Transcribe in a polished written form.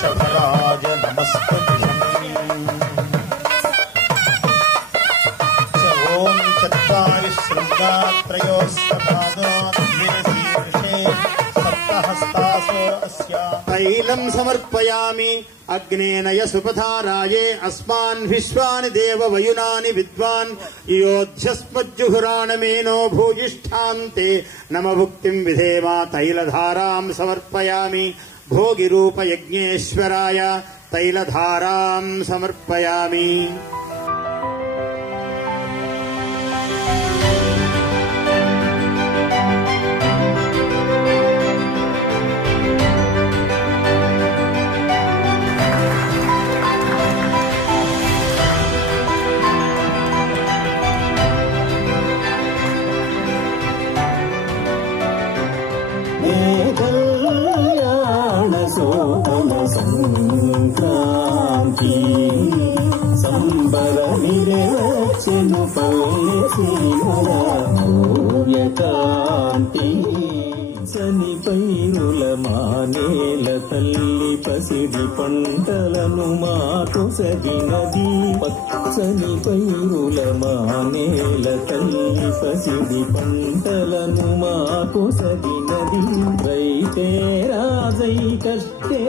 वृषभराज नमस्तुभ्यम्। ओम चत्वारि शृंगात्रयोस्सपादो द्विशीर्षे सप्तहस्तासो अस्या तैलं समर्पयामि अग्नेनय सुपथाराये अस्मान् विश्वानि देव वयुनानि विद्वान् योध्यस्मज्जुहुराणमेनो भूयिष्ठान्ते नमभुक्तिं विधेमा तैलधारां समर्पयामि भोगिरूपयज्ञेश्वराय तैलधारां समर्पयामि। సంక్రాంతి సంబరమిరచెను పల్లెకాంతి సని పైరుల మానేల తల్లి పసిడి పంటలను మాకు సగినది పచ్చని పైరుల మానేల తల్లి పసిడి పంటలను మాకు సగినది రైతే రాజై కట్టే